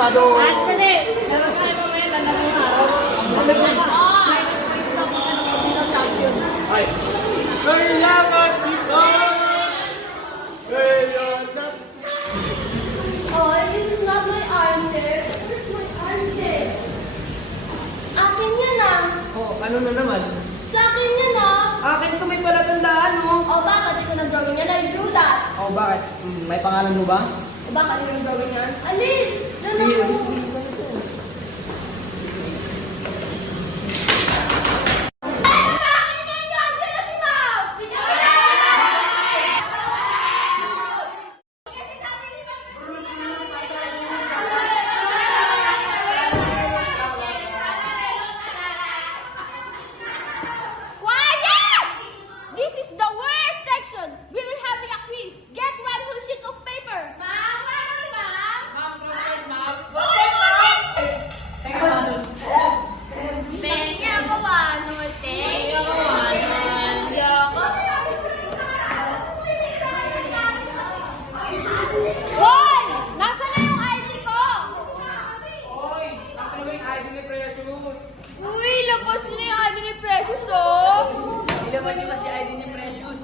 Sigurado. At dali, meron tayo mamaya, lalaki na. Ano ba ba? Champion. Ay. Kailangan ito! Kailangan. Oh, this is not my armchair. Where's my armchair? Akin yan ah. Oh, ano na naman? Sa akin yan ah. Akin to, may palatandaan, oh. O bakit ito nag-drawing yan? I drew that. Oh, bakit? May pangalan mo ba? O bakit ito nag-drawing yan? Alis! Diyan Sige, ako. sige. Quiet! This is the worst section. We will have a quiz. Get one whole sheet of paper. Ma'am, ano, ma'am? Ma'am, process, ma'am. Pengi ako, Manol. Pengi ako, Manol. Hoy! Nasaan na yung ID ko? Oy, nasa mo yung ID ni Precious? Uy, labas mo na yung ID ni Precious, oh! Ilabas niyo kasi ID ni Precious.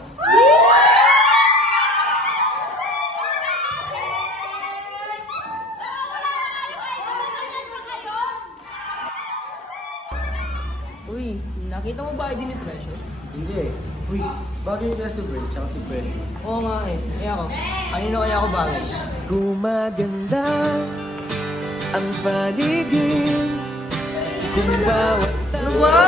Uy, nakita mo ba ID ni Precious? Hindi. Uy, bagay kaya si Brent tsaka si Precious. Oo nga eh. Eh ako, kanino kaya ako bagay? Gumaganda ang paligid kung bawat Ano ba?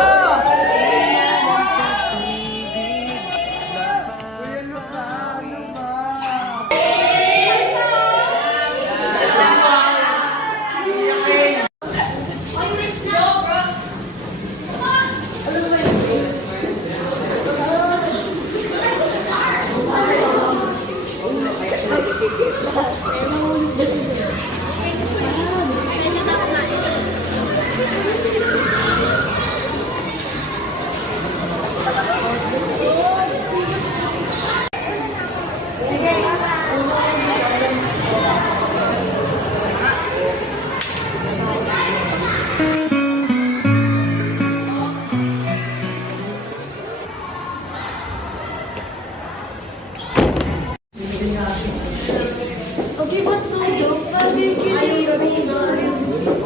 Okay, ba't to?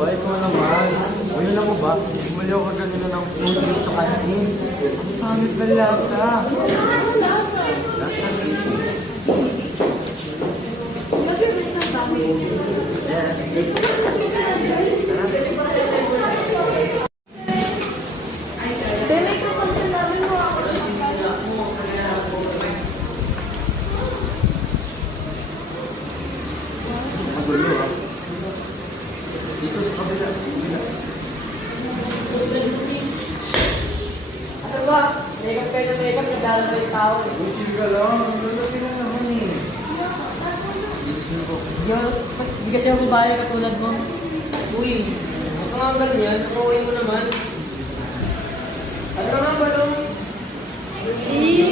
Ay, ikaw naman. Uy, alam mo ba? Bumili ako ganito ng food trip sa kantin. Ang pangit na lasa. Lasa magulo ah. Dito sa kabila. Ano ba? Makeup kayo na makeup, nagdala na yung tao eh. Uy, chill ka lang. Ang lalaki na naman eh. Hindi kasi ako babae katulad mo. Uy, huwag ka nga ganyan. Nakauwi mo naman. Ano nga ba nung? Eh,